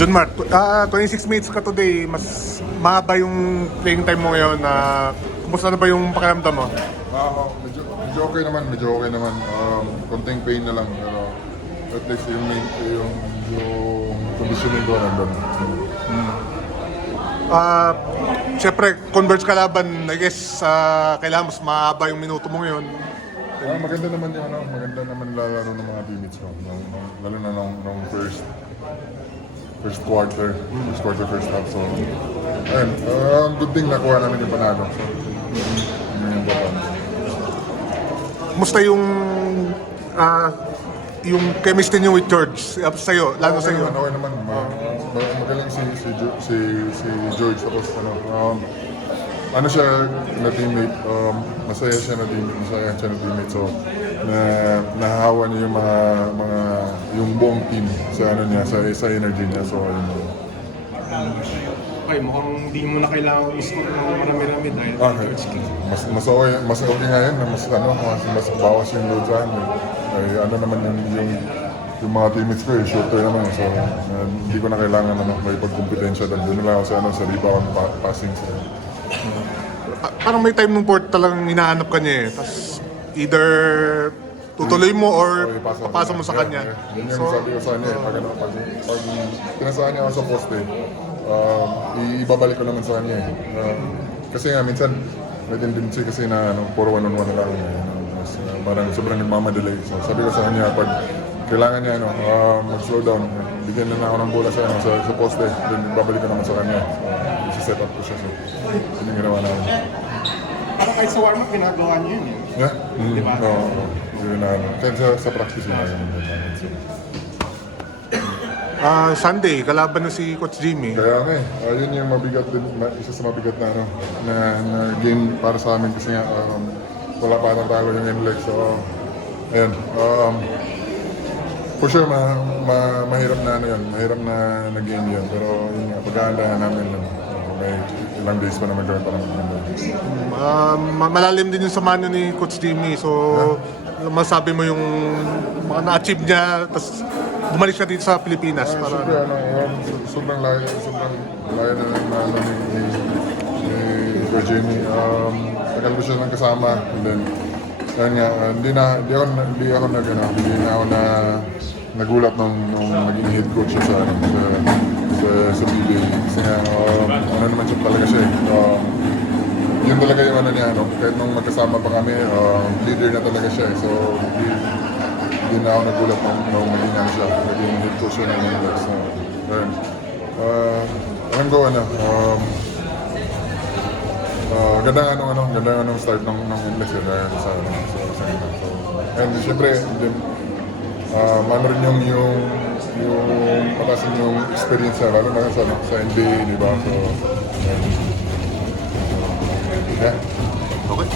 John Mart, 26 minutes ka today, mas mahaba yung playing time mo ngayon. Kumusta na ba yung pakiramdam mo? Medyo okay naman, konting pain na lang, pero at least yung conditioning ko nandun. Siyempre, Converge ka laban, I guess, kailangan mas mahaba yung minuto mo ngayon. Maganda naman lalaro ng mga teammates ko, lalo na nung first quarter, first half. So, ayun, good thing nakuha namin yung panalo. So, yun yung important. Kumusta yung chemistry niyo with George sa'yo, lalo sa'yo? Okay naman. Magaling si George. Tapos ano siya na teammate, masaya siya na teammate. So, nahahawa niya yung yung buong team sa sa energy niya. So, ayun. Okay, mukhang hindi mo na kailangan i-score ng marami-rami dahil George King. Mas okay nga yun, mas bawas yung load sa akin. Ay, ano naman yung mga teammates ko, shooter naman. So, hindi ko na kailangan may pagkumpetensya doon na lang ako sa rebound, passing. Parang may time nung port talagang hinahanap ka niya eh. Tapos either tutuloy mo or papasa mo sa kanya. Yun yung sabi ko sa kanya pag pinasahan niya ako sa poste, ibabalik ko naman sa kanya kasi nga minsan may tendency kasi na puro one-on-one na lang parang sobrang nagmamadali. So sabi ko sa kanya pag kailangan niya mag-slow down, bigyan na ako ng bola sa poste, then ibabalik ko naman sa kanya. So, set up ko siya. So, yun yung ginawa namin. Parang kahit sa warm-up, ginagawa niyo yun eh. Yeah? Diba? Oo. Yun na. Kaya sa practice yun namin. Sunday, kalaban na si Coach Jimmy. Kaya yun yung mabigat din, isa sa mabigat na game para sa amin kasi nga wala pa atang talo yung NLEX. So, ayan. For sure, mahirap na mahirap na game yun. Pero yun nga, pagkahandahan namin may ilang days pa na magkaroon para Malalim din yung samahan ni Coach Jimmy. So, masabi mo yung mga na-achieve niya, tapos bumalik siya dito sa Pilipinas. Siyempre, sobrang layo na ni Coach Jimmy. Tagal ko siya nang kasama. And then, yun nga, hindi ako nagulat nung naging head coach siya sa PBA. Kasi nga, ano naman siya talaga siya yun talaga yung niya, kahit nung magkasama pa kami, leader na talaga siya. So, hindi na ako nagulat nung maging siya, naging head coach siya ng NLEX. So, ayun. Alam ko, ganda nga start ng NLEX dahil sa kanila. So, and syempre, rin yung patasin yung experience lalo na sa NBA, di ba? So, yeah. Okay.